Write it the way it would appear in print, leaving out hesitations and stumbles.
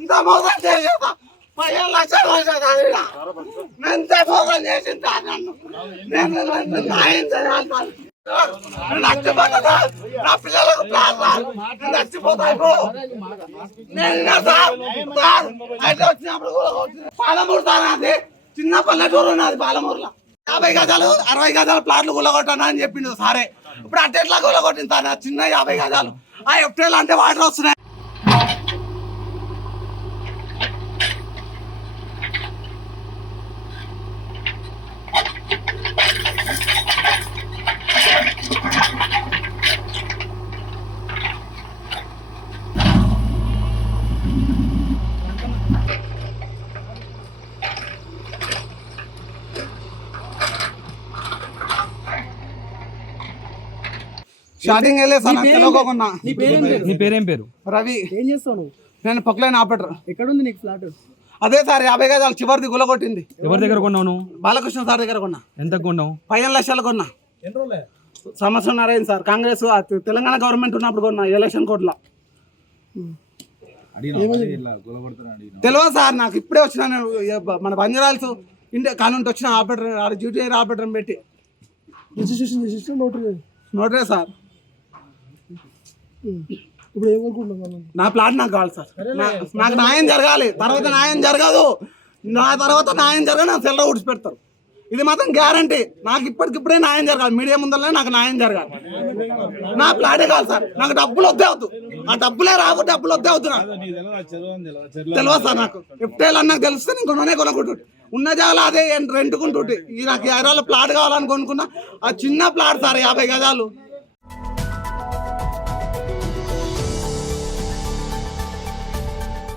ఇంత మోసం చేసేదా 15 లక్షలు ఎంత మోసం చేసింది నేను న్యాయం చేయాలి నా పిల్లలకు నచ్చిపోతాయి పాలమూరు సార్ అది చిన్న పల్లెటూరు ఉన్నది పాలమూరులో 50 గజాలు 60 గజాల ప్లాట్లు గుల్లగొట్టాను అని చెప్పిండు సారే ఇప్పుడు అట్టెట్లా గుల్లగొట్టింది సార్ చిన్న 50 గజాలు ఆ ఎఫ్టీఎల్ అంటే వాటర్ వస్తున్నాయి స్టార్టింగ్ తెలియకోకుండా. నీ పేరేం పేరు? రవి. ఏం చేస్తావు? నేను పొక్లైన్ ఆపరేటర్. ఎక్కడుంది నీకు ఫ్లాట్? అదే సార్ 50 గజాలు చివరిది గుల్లగొట్టింది. ఎవరి దగ్గర కొన్నావు నువ్వు? బాలకృష్ణ సార్ దగ్గర కొన్నా. ఎంత కొన్నావు? 15 లక్షలు కొన్నా. సంవత్సరం అయింది సార్. కాంగ్రెస్ తెలంగాణ గవర్నమెంట్ ఉన్నప్పుడు కొన్నా ఎలక్షన్ కోర్టులో. తెలియదు సార్ నాకు ఇప్పుడే వచ్చిన మన బంజరాల్స్ ఇండియా కానుంటి వచ్చిన ఆపరేటర్ డ్యూటీ ఆపరేటర్ పెట్టి రిజిస్ట్రేషన్ నోటరే సార్. ఇప్పుడు ఏమనుకుంటున్నాను? నా ప్లాట్ నాకు కావాలి సార్. నాకు న్యాయం జరగాలి. తర్వాత న్యాయం జరగదు. నా తర్వాత న్యాయం జరగదు నాకు సెల్లర ఊడ్చి పెడతారు. ఇది మాత్రం గ్యారంటీ. నాకు ఇప్పటికిప్పుడే న్యాయం జరగాలి. మీడియా ముందరనే నాకు న్యాయం జరగాలి. నా ప్లాటే కావాలి సార్. నాకు డబ్బులు వద్దే అవుతు. ఆ డబ్బులే రాకు డబ్బులు వద్దే అవుతున్నా తెలియదు సార్. నాకు ఎఫ్టీఎల్ అన్నకు తెలిస్తే నేను కొననే కొనుక్కుంటుంటే ఉన్న జాగాలో అదే రెంట్కుంటుంటే నాకు 50 ప్లాట్ కావాలని కొనుక్కున్నా. ఆ చిన్న ప్లాట్ సార్ 50 గజాలు